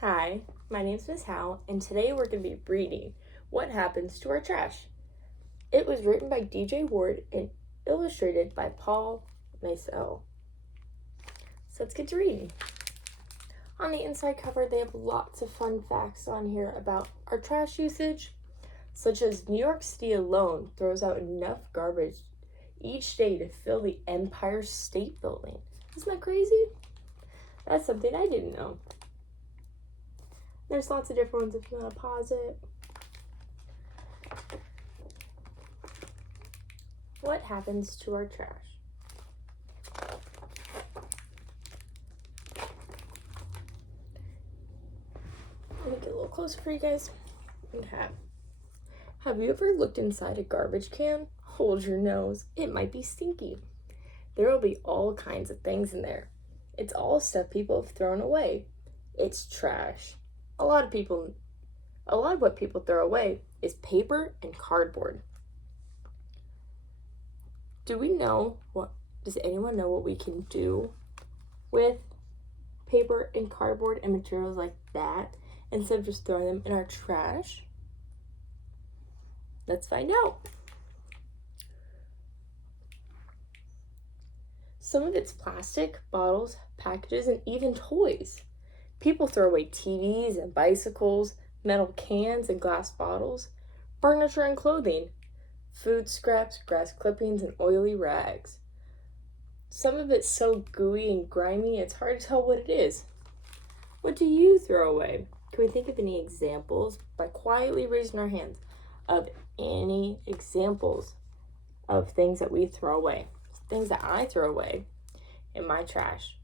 Hi, my name is Miss Howe, and today we're going to be reading What Happens to Our Trash. It was written by DJ Ward and illustrated by Paul Meisel. So let's get to reading. On the inside cover, they have lots of fun facts on here about our trash usage, such as New York City alone throws out enough garbage each day to fill the Empire State Building. Isn't that crazy? That's something I didn't know. There's lots of different ones if you want to pause it. What happens to our trash? Let me get a little closer for you guys. Okay. Have you ever looked inside a garbage can? Hold your nose. It might be stinky. There will be all kinds of things in there. It's all stuff people have thrown away. It's trash. A lot of what people throw away is paper and cardboard. Does anyone know what we can do with paper and cardboard and materials like that instead of just throwing them in our trash? Let's find out. Some of it's plastic, bottles, packages, and even toys. People throw away TVs and bicycles, metal cans and glass bottles, furniture and clothing, food scraps, grass clippings, and oily rags. Some of it's so gooey and grimy, it's hard to tell what it is. What do you throw away? Can we think of any examples by quietly raising our hands of any examples of things that we throw away? Things that I throw away in my trash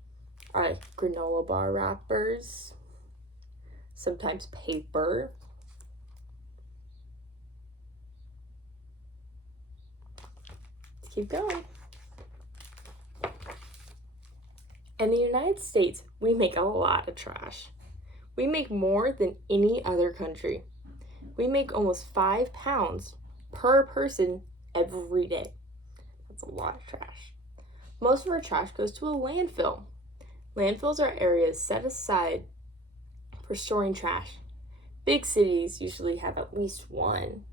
are like granola bar wrappers, sometimes paper, let's keep going. In the United States, we make a lot of trash. We make more than any other country. We make almost 5 pounds per person every day. That's a lot of trash. Most of our trash goes to a landfill. Landfills are areas set aside for storing trash. Big cities usually have at least one.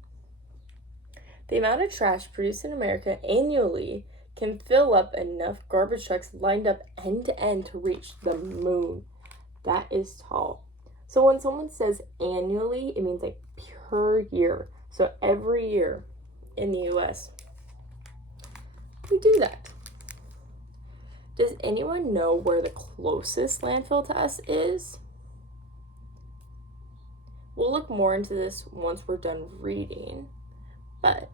The amount of trash produced in America annually can fill up enough garbage trucks lined up end to end to reach the moon. That is tall. So when someone says annually, it means like per year. So every year in the US, we do that. Does anyone know where the closest landfill to us is? We'll look more into this once we're done reading, but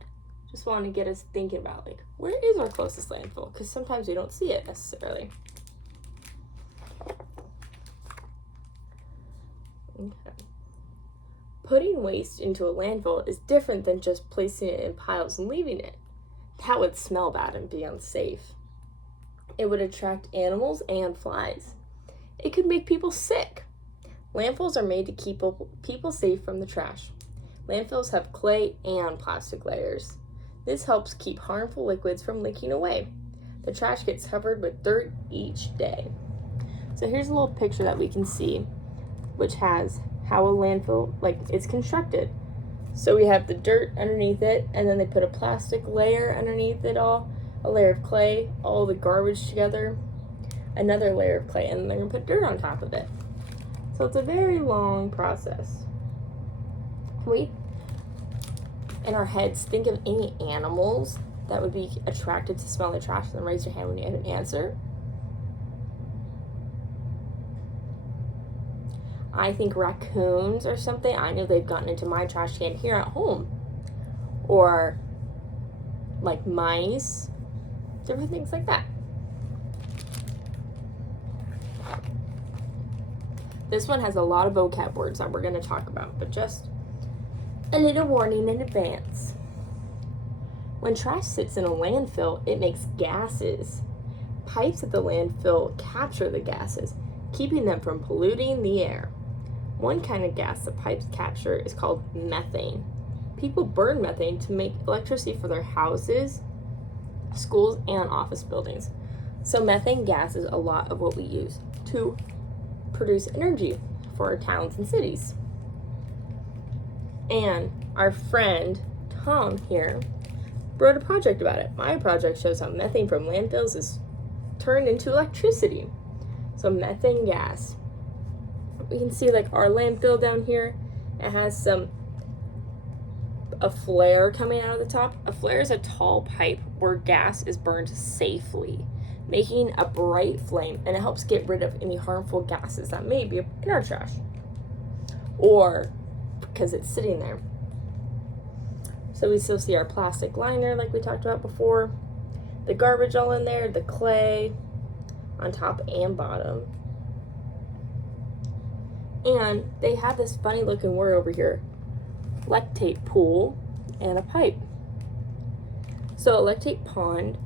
just want to get us thinking about where is our closest landfill? Because sometimes we don't see it necessarily. Okay. Putting waste into a landfill is different than just placing it in piles and leaving it. That would smell bad and be unsafe. It would attract animals and flies. It could make people sick. Landfills are made to keep people safe from the trash. Landfills have clay and plastic layers. This helps keep harmful liquids from leaking away. The trash gets covered with dirt each day. So here's a little picture that we can see, which has how a landfill, it's constructed. So we have the dirt underneath it, and then they put a plastic layer underneath it all, a layer of clay, all the garbage together, another layer of clay, and then they're going to put dirt on top of it. So it's a very long process. Can we, in our heads, think of any animals that would be attracted to smell the trash, and then raise your hand when you have an answer? I think raccoons or something. I know they've gotten into my trash can here at home. Or like mice, different things like that. This one has a lot of vocab words that we're going to talk about, but just a little warning in advance. When trash sits in a landfill, it makes gases. Pipes at the landfill capture the gases, keeping them from polluting the air. One kind of gas the pipes capture is called methane. People burn methane to make electricity for their houses, schools, and office buildings. So methane gas is a lot of what we use to produce energy for our towns and cities. And our friend Tom here wrote a project about it. My project shows how methane from landfills is turned into electricity. So methane gas. We can see like our landfill down here. It has a flare coming out of the top. A flare is a tall pipe where gas is burned safely, making a bright flame, and it helps get rid of any harmful gases that may be in our trash, or because it's sitting there. So we still see our plastic liner like we talked about before, the garbage all in there, the clay on top and bottom. And they have this funny looking word over here, lactate pool and a pipe. So a lactate pond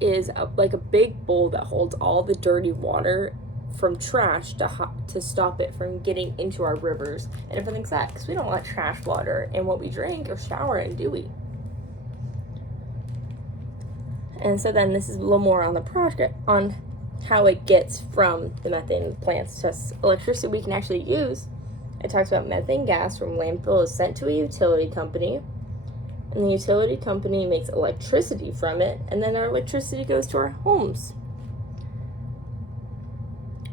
is like a big bowl that holds all the dirty water from trash to stop it from getting into our rivers and everything like that, because we don't want trash water in what we drink or shower in, do we? And so then this is a little more on the project on how it gets from the methane plants to electricity we can actually use. It talks about methane gas from landfill is sent to a utility company, and the utility company makes electricity from it, and then our electricity goes to our homes.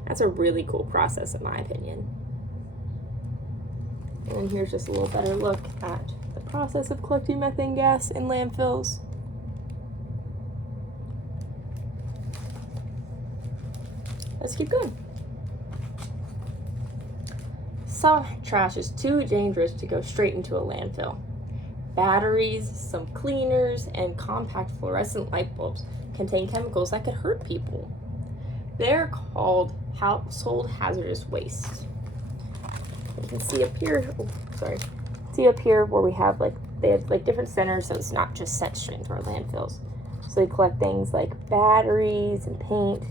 That's a really cool process in my opinion. And here's just a little better look at the process of collecting methane gas in landfills. Let's keep going. Some trash is too dangerous to go straight into a landfill. Batteries, some cleaners, and compact fluorescent light bulbs contain chemicals that could hurt people. They're called household hazardous waste. You can see up here, see up here where we have they have different centers, so it's not just sent straight into our landfills. So they collect things like batteries and paint.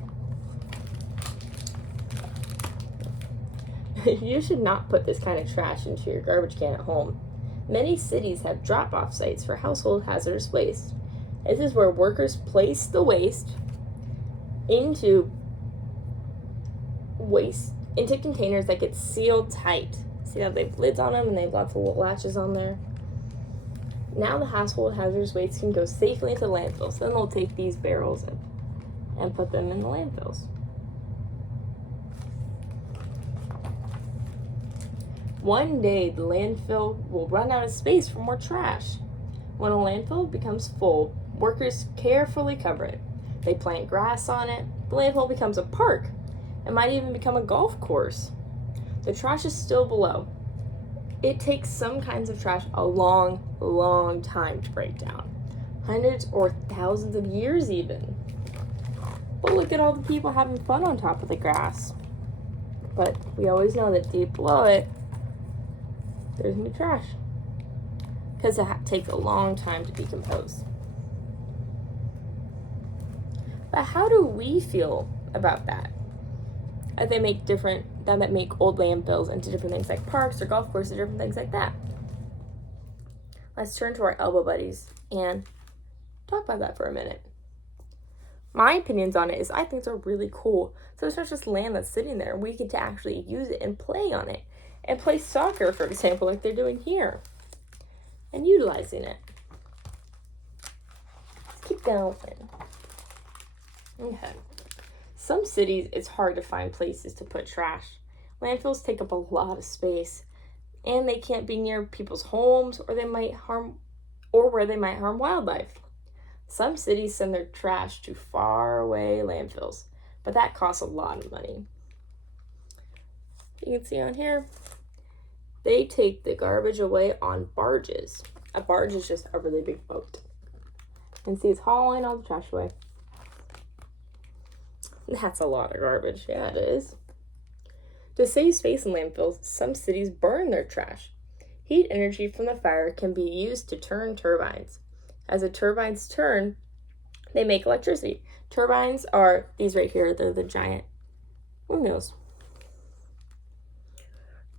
You should not put this kind of trash into your garbage can at home. Many cities have drop-off sites for household hazardous waste. This is where workers place the waste into containers that get sealed tight. See how they have lids on them and they have lots of latches on there? Now the household hazardous waste can go safely into landfills. Then they'll take these barrels and put them in the landfills. One day, the landfill will run out of space for more trash. When a landfill becomes full, workers carefully cover it. They plant grass on it. The landfill becomes a park. It might even become a golf course. The trash is still below. It takes some kinds of trash a long, long time to break down. Hundreds or thousands of years even. But look at all the people having fun on top of the grass. But we always know that deep below it, there's going to be trash, because it takes a long time to decompose. But how do we feel about that? That they make old landfills into different things like parks or golf courses, different things like that. Let's turn to our elbow buddies and talk about that for a minute. My opinions on it is I think they're really cool. So it's not just land that's sitting there. We get to actually use it and play on it. And play soccer, for example, like they're doing here. And utilizing it. Let's keep going. Okay. Some cities, it's hard to find places to put trash. Landfills take up a lot of space. And they can't be near people's homes or where they might harm wildlife. Some cities send their trash to far away landfills. But that costs a lot of money. You can see on here, they take the garbage away on barges. A barge is just a really big boat. And see, it's hauling all the trash away. That's a lot of garbage. Yeah, it is. To save space in landfills, some cities burn their trash. Heat energy from the fire can be used to turn turbines. As the turbines turn, they make electricity. Turbines are these right here. They're the giant windmills.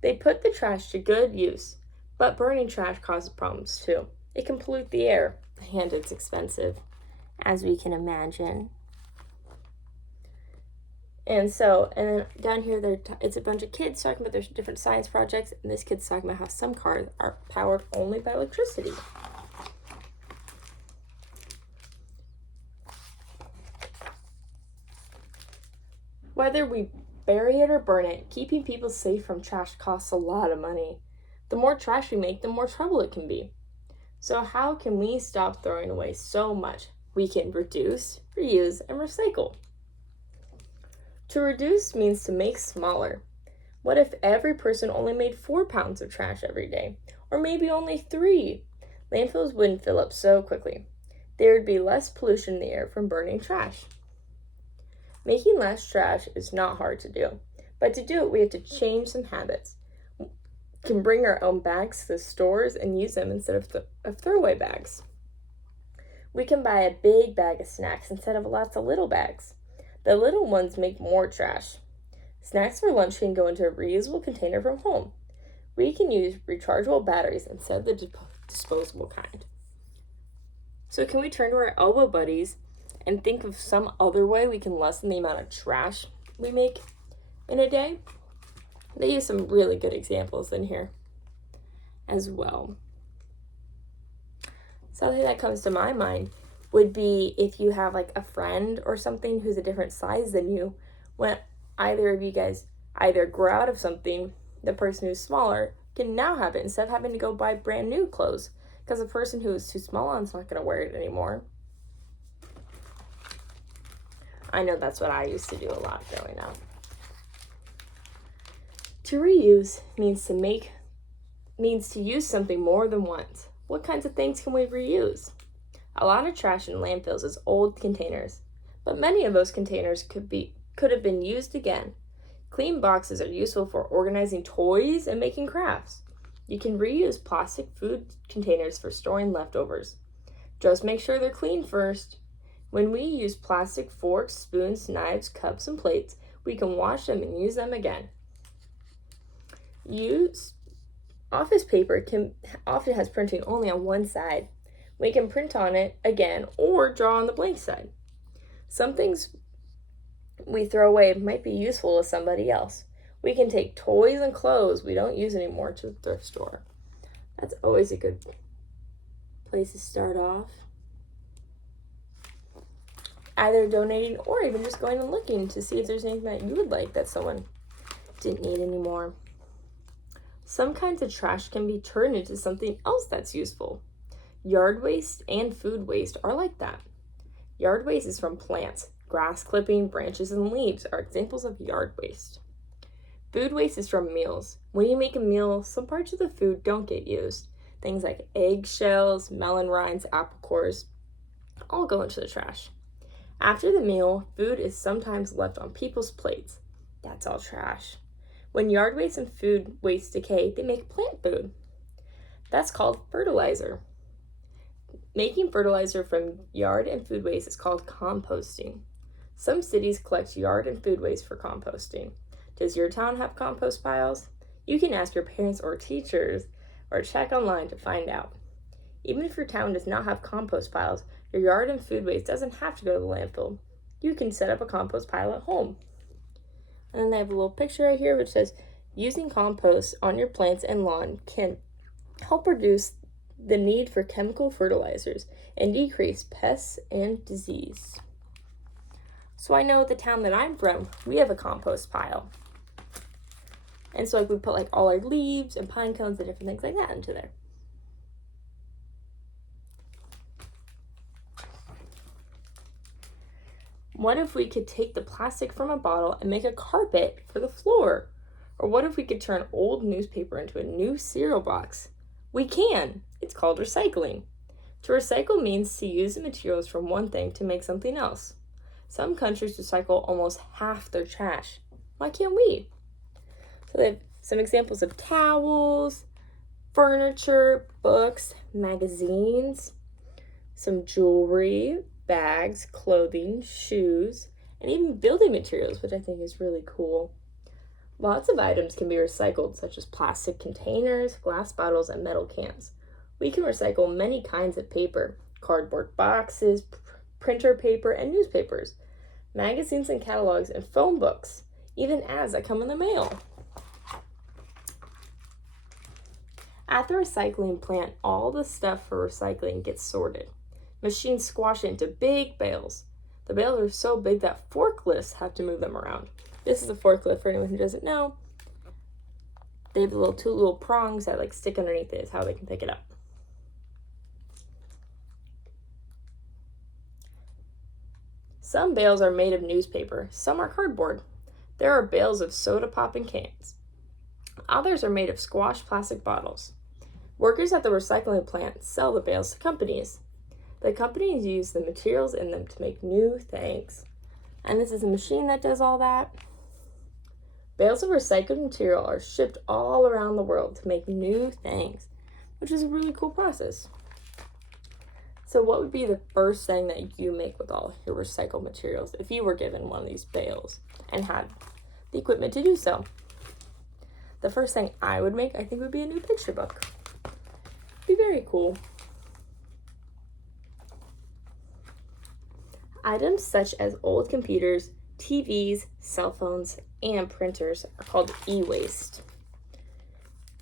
They put the trash to good use, but burning trash causes problems too. It can pollute the air, and it's expensive, as we can imagine. And then down here, it's a bunch of kids talking about their different science projects, and this kid's talking about how some cars are powered only by electricity. Whether we bury it or burn it, keeping people safe from trash costs a lot of money. The more trash we make, the more trouble it can be. So how can we stop throwing away so much? We can reduce, reuse, and recycle. To reduce means to make smaller. What if every person only made 4 pounds of trash every day? Or maybe only 3? Landfills wouldn't fill up so quickly. There would be less pollution in the air from burning trash. Making less trash is not hard to do, but to do it we have to change some habits. We can bring our own bags to the stores and use them instead of throwaway bags. We can buy a big bag of snacks instead of lots of little bags. The little ones make more trash. Snacks for lunch can go into a reusable container from home. We can use rechargeable batteries instead of the disposable kind. So can we turn to our elbow buddies and think of some other way we can lessen the amount of trash we make in a day? They use some really good examples in here as well. Something that comes to my mind would be if you have like a friend or something who's a different size than you, when either of you guys either grow out of something, the person who's smaller can now have it instead of having to go buy brand new clothes because the person who is too small on's not going to wear it anymore. I know that's what I used to do a lot growing up. To reuse means to use something more than once. What kinds of things can we reuse? A lot of trash in landfills is old containers, but many of those containers could have been used again. Clean boxes are useful for organizing toys and making crafts. You can reuse plastic food containers for storing leftovers. Just make sure they're clean first. When we use plastic forks, spoons, knives, cups, and plates, we can wash them and use them again. Office paper often has printing only on one side. We can print on it again or draw on the blank side. Some things we throw away might be useful to somebody else. We can take toys and clothes we don't use anymore to the thrift store. That's always a good place to start off. Either donating or even just going and looking to see if there's anything that you would like that someone didn't need anymore. Some kinds of trash can be turned into something else that's useful. Yard waste and food waste are like that. Yard waste is from plants. Grass clipping, branches, and leaves are examples of yard waste. Food waste is from meals. When you make a meal, some parts of the food don't get used. Things like eggshells, melon rinds, apple cores, all go into the trash. After the meal, food is sometimes left on people's plates. That's all trash. When yard waste and food waste decay, they make plant food. That's called fertilizer. Making fertilizer from yard and food waste is called composting. Some cities collect yard and food waste for composting. Does your town have compost piles? You can ask your parents or teachers or check online to find out. Even if your town does not have compost piles, your yard and food waste doesn't have to go to the landfill. You can set up a compost pile at home. And then they have a little picture right here which says, using compost on your plants and lawn can help reduce the need for chemical fertilizers and decrease pests and disease. So I know the town that I'm from, we have a compost pile. And so we put all our leaves and pine cones and different things like that into there. What if we could take the plastic from a bottle and make a carpet for the floor? Or what if we could turn old newspaper into a new cereal box? We can. It's called recycling. To recycle means to use the materials from one thing to make something else. Some countries recycle almost half their trash. Why can't we? So they have some examples of towels, furniture, books, magazines, some jewelry, bags, clothing, shoes, and even building materials, which I think is really cool. Lots of items can be recycled, such as plastic containers, glass bottles, and metal cans. We can recycle many kinds of paper, cardboard boxes, printer paper, and newspapers. magazines and catalogs, and phone books, even ads that come in the mail. At the recycling plant, all the stuff for recycling gets sorted. Machines squash it into big bales. The bales are so big that forklifts have to move them around. This is a forklift for anyone who doesn't know. They have two little prongs that stick underneath it, is how they can pick it up. Some bales are made of newspaper, some are cardboard. There are bales of soda pop and cans. Others are made of squashed plastic bottles. Workers at the recycling plant sell the bales to companies. The companies use the materials in them to make new things. And this is a machine that does all that. Bales of recycled material are shipped all around the world to make new things, which is a really cool process. So what would be the first thing that you make with all your recycled materials if you were given one of these bales and had the equipment to do so? The first thing I would make, I think, would be a new picture book. Be very cool. Items such as old computers, TVs, cell phones, and printers are called e-waste.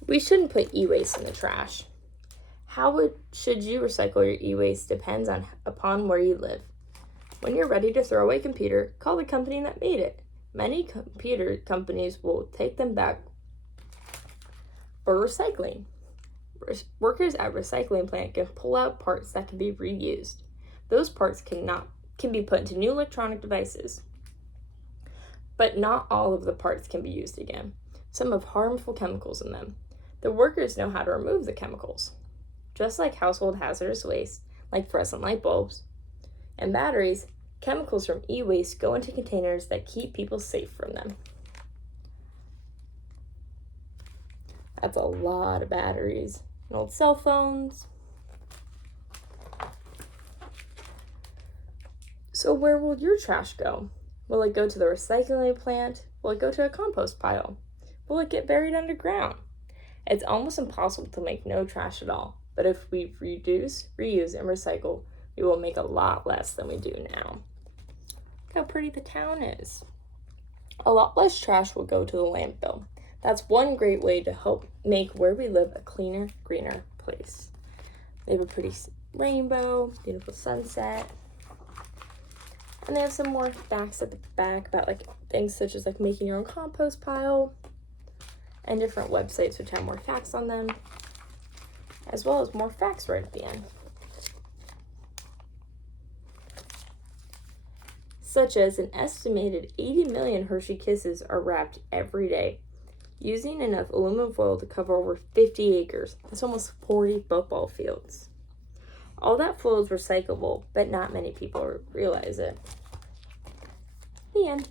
We shouldn't put e-waste in the trash. Should you recycle your e-waste depends upon where you live. When you're ready to throw away a computer, call the company that made it. Many computer companies will take them back for recycling. Workers at recycling plant can pull out parts that can be reused. Those parts can be put into new electronic devices. But not all of the parts can be used again. Some have harmful chemicals in them. The workers know how to remove the chemicals. Just like household hazardous waste, like fluorescent light bulbs and batteries, chemicals from e-waste go into containers that keep people safe from them. That's a lot of batteries and old cell phones. So where will your trash go? Will it go to the recycling plant? Will it go to a compost pile? Will it get buried underground? It's almost impossible to make no trash at all. But if we reduce, reuse, and recycle, we will make a lot less than we do now. Look how pretty the town is. A lot less trash will go to the landfill. That's one great way to help make where we live a cleaner, greener place. They have a pretty rainbow, beautiful sunset. And they have some more facts at the back about things such as making your own compost pile and different websites which have more facts on them, as well as more facts right at the end. Such as an estimated 80 million Hershey Kisses are wrapped every day, using enough aluminum foil to cover over 50 acres. That's almost 40 football fields. All that foil is recyclable, but not many people realize it. The end.